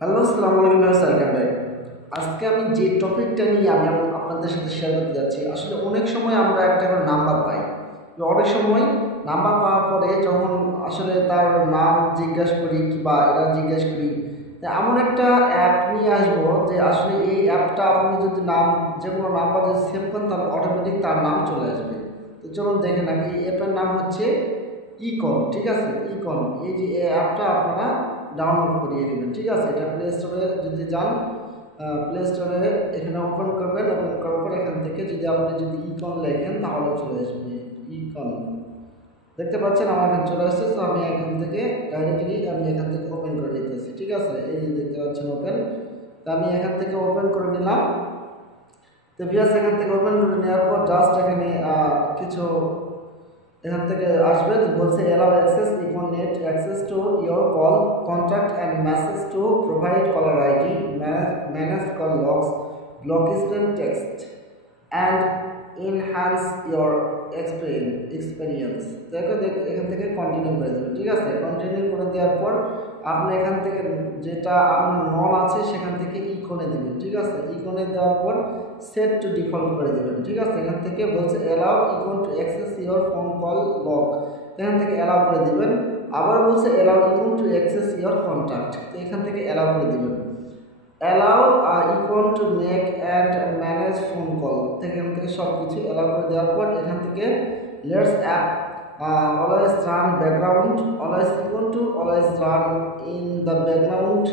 Hello, আসসালামু আলাইকুম welcome back. আজকে আমি যে টপিকটা নিয়ে আপনাদের সাথে শেয়ার করতে যাচ্ছি, আসলে অনেক সময় আমরা একটা করে নাম্বার পাই। অনেক সময় নাম্বার পাওয়ার পরে যখন আসলে তার নাম জিজ্ঞাসা করি বা এরা জিজ্ঞাসা করি, এমন একটা অ্যাপ নিয়ে আসবো যে আসলে এই অ্যাপটা আপনি যদি যে কোনো নাম্বার যদি সেভ করেন তাহলে অটোমেটিক তার নাম চলে আসবে। তো চলুন দেখে নাকি। এই অ্যাপের নাম হচ্ছে ইকন। ঠিক আছে, ইকন। এই যে এই অ্যাপটা আপনারা ডাউনলোড করিয়ে নেবেন। ঠিক আছে, এটা প্লে স্টোরে যদি যান, প্লে স্টোরে এখানে ওপেন করবেন। ওপেন করার পর এখান থেকে আপনি যদি ইকন লেখেন তাহলে চলে আসবে ইকন। দেখতে পাচ্ছেন আমার এখানে চলে আসছে। তো আমি এখান থেকে ডাইরেক্টলি এখান থেকে ওপেন করে নিতেছি। ঠিক আছে, এই যে দেখতে পাচ্ছেন ওপেন। তো আমি এখান থেকে ওপেন করে নিলাম। তো ভিউয়ার্স, এখান থেকে ওপেন করে নেওয়ার পর জাস্ট এখানে কিছু এখান থেকে আসবে, বলছে allow access Eyecon net access to your call contact and message to provide caller ID manage call logs block spell text and enhance your experience. দেখো এখান থেকে কন্টিনিউ করে দেবেন। ঠিক আছে, কন্টিনিউ করে দেওয়ার পর আপনি এখান থেকে যেটা আপনার নন আছে সেখান থেকে ইকনে দেবেন। ঠিক আছে, ইকনে দেওয়ার পর সেট টু ডিফল্ট করে দেবেন। ঠিক আছে, এখান থেকে বলছে allow Eyecon to access your phone call log, এখান থেকে অ্যালাউ করে দিবেন। আবার বলছে allow Eyecon to access your contact, তো এখান থেকে অ্যালাউ করে দিবেন। Allow Eyecon to make and manage phone call, এখান থেকে সব কিছু অ্যালাউ করে দেওয়ার পর এখান থেকে let's app always run background always Eyecon to always run in the background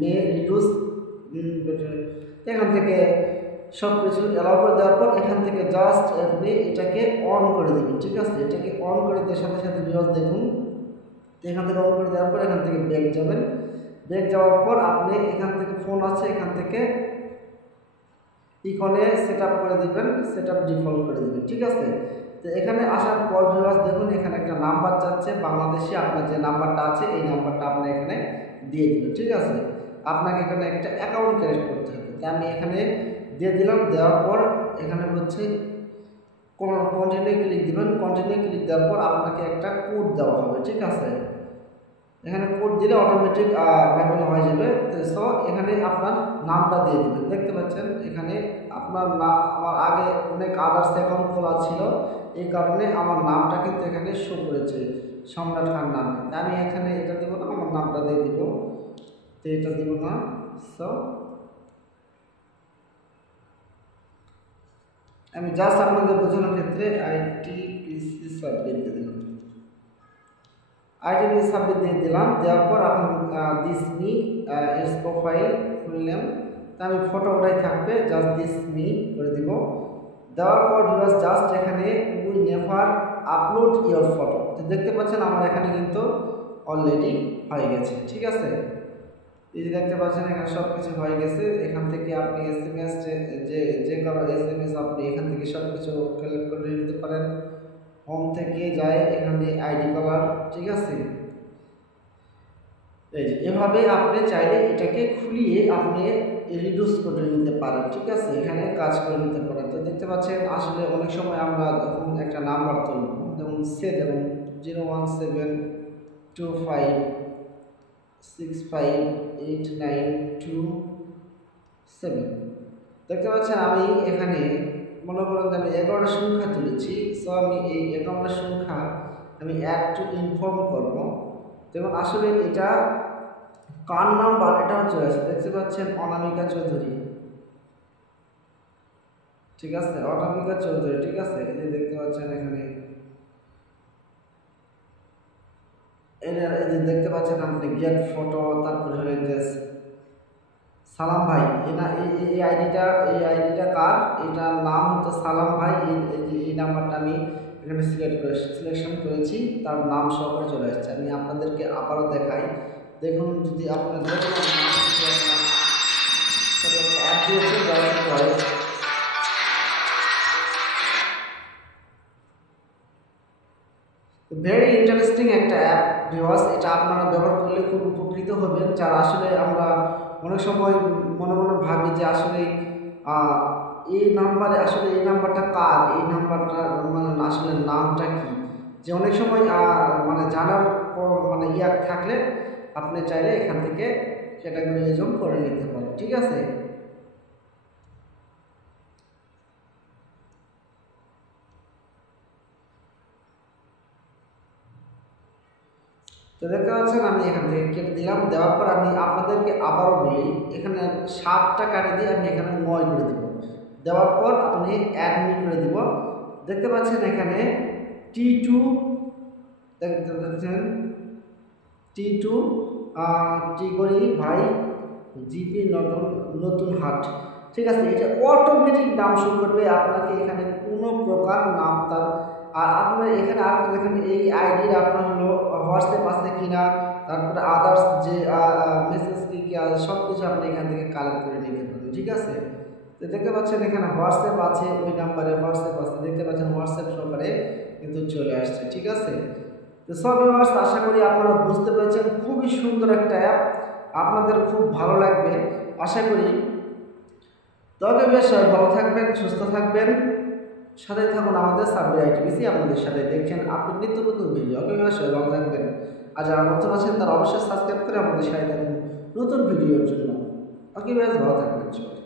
may reduce, এখান থেকে সব কিছু অ্যালাউ করে দেওয়ার পর এখান থেকে জাস্ট আপনি এটাকে অন করে দেবেন। ঠিক আছে, এটাকে অন করে দেওয়ার সাথে সাথে ভিউয়ার্স দেখুন, এখান থেকে অন করে দেওয়ার পর এখান থেকে ব্যাক যাবেন। ব্যাক যাওয়ার পর আপনি এখান থেকে ফোন আছে, এখান থেকে ইকনে সেট আপ করে দিবেন, সেট আপ ডিফল্ট করে দিবেন। ঠিক আছে, তো এখানে আসার পর ভিউয়ার্স দেখুন এখানে একটা নাম্বার চাচ্ছে বাংলাদেশি। আপনার যে নাম্বারটা আছে এই নাম্বারটা আপনি এখানে দিয়ে দিবেন। ঠিক আছে, আপনাকে এখানে একটা অ্যাকাউন্ট ক্রিয়েট করতে হবে। তো আমি এখানে দিয়ে দিলাম। দেওয়ার পর এখানে হচ্ছে কন্টিনিউ ক্লিক দিবেন। কন্টিনিউ ক্লিক দেওয়ার পর আপনাকে একটা কোড দেওয়া হবে। ঠিক আছে, এখানে কোড দিলে অটোমেটিক ভাইবেল হয়ে যাবে। সো এখানে আপনার নামটা দিয়ে দেবেন। দেখতে পাচ্ছেন এখানে আপনার নাম, আমার আগে অনেক আদার্স অ্যাকাউন্ট খোলা ছিল, এই কারণে আমার নামটা কিন্তু এখানে শো করেছে সম্রাট খান নামে। আমি এখানে এটা দেবো না, আমার নামটা দিয়ে দিব। তো এটা দিব না। সো আমি জাস্ট আপনাদের বোঝানোর ক্ষেত্রে আইটিপিসি সাবমিট দিয়ে দিলাম। আইটিপিসি সাবমিট দিয়ে দিলাম। দেওয়ার পর আপনি this me S profile full name, তা আমি ফটো ওটাই থাকবে, জাস্ট দিস মি করে দিব। দেওয়ার পর ভিউয়ার্স জাস্ট এখানে we never upload your photo, তো দেখতে পাচ্ছেন আমার এখানে কিন্তু অলরেডি হয়ে গেছে। ঠিক আছে, এই যে দেখতে পাচ্ছেন এখানে সব কিছু হয়ে গেছে। এখান থেকে আপনি এসএমএস যে কারো এসএমএস আপনি এখান থেকে সব কিছু কালেক্ট করে নিতে পারেন। হোম থেকে যায় এখানে আইডি কলার। ঠিক আছে, এই যে এভাবে আপনি চাইলে এটাকে খুলিয়ে আপনি রিডিউস করে নিতে পারেন। ঠিক আছে, এখানে কাজ করে নিতে পারেন। তো দেখতে পাচ্ছেন আসলে অনেক সময় আমরা যখন একটা নাম্বার তুলব, যেমন 01725658927, দেখতে পাচ্ছেন আমি এখানে মনে করেন যে আমি 11টা সংখ্যা তুলেছি। সো আমি এই 11টা সংখ্যা আমি অ্যাড টু ইনফর্ম করব। দেখুন আসলে এটা কার নাম্বার এটাও চলে আসে। দেখতে পাচ্ছেন অনামিকা চৌধুরী। ঠিক আছে, অনামিকা চৌধুরী। ঠিক আছে, এই যে দেখতে পাচ্ছেন এখানে এই যে দেখতে পাচ্ছেন আপনি গেট ফটো, তারপরে হলে যে সালাম ভাই, এই আইডিটা কার, এটার নাম হচ্ছে সালাম ভাই। এই নাম্বারটা আমি এখানে সিলেকশন করেছি, তার নাম সহকারে চলে আসছে। আমি আপনাদেরকে আবারও দেখাই। দেখুন যদি আপনার অ্যাপ দিয়েছে ভেরি ইন্টারেস্টিং একটা অ্যাপ ভিউয়ার্স, এটা আপনারা ব্যবহার করলে খুব উপকৃত হবেন। যারা আসলে আমরা অনেক সময় মনে মনে ভাবি যে আসলে এই নাম্বারে আসলে এই নাম্বারটা কার, এই নাম্বারটা মানে আসলে নামটা কি, যে অনেক সময় মানে জানার মানে থাকলে আপনি চাইলে এখান থেকে ক্যাটাগরিজম করে নিতে পারেন। ঠিক আছে, তো দেখতে পাচ্ছেন আমি এখান থেকে কেটে দিলাম। দেওয়ার পর আমি আপনাদেরকে আবারও বলি, এখানে 7টা কাটে দিয়ে আমি এখানে 9 করে দিব। দেওয়ার পর আপনি অ্যাডমিট করে দিব। দেখতে পাচ্ছেন এখানে T2, দেখতে পাচ্ছেন T2 টিগরি ভাই জিপি নতুন হাট। ঠিক আছে, এটা অটোমেটিক নাম শুরু করবে, আপনাকে এখানে কোনো প্রকার নাম তার। আর আপনার এখানে আর দেখেন এই আইডির আপনার হলো হোয়াটসঅ্যাপ আছে কিনা, তারপরে আদার্স যে মেসেজ কি আছে সব কিছু আপনি এখান থেকে কালেক্ট করে নিতে পারেন। ঠিক আছে, তো দেখতে পাচ্ছেন এখানে হোয়াটসঅ্যাপ আছে, ওই নাম্বারে হোয়াটসঅ্যাপ আছে, দেখতে পাচ্ছেন হোয়াটসঅ্যাপ সহকারে কিন্তু চলে আসছে। ঠিক আছে, তো সব ভিউয়ার্স আশা করি আপনারা বুঝতে পেরেছেন, খুবই সুন্দর একটা অ্যাপ, আপনাদের খুব ভালো লাগবে আশা করি। তবে বেশ ভালো থাকবেন, সুস্থ থাকবেন, সাথে থাকুন আমাদের সাব্বির আইটিভিসি, আপনাদের সাথে দেখছেন আপনি নিত্য নতুন ভিডিও। ওকে বেশ ভালো থাকবেন, আর যারা নতুন আছেন তারা অবশ্যই সাবস্ক্রাইব করে আমাদের সাথে থাকুন নতুন ভিডিওর জন্য। ওকে বেশ ভালো থাকবেন সবাই।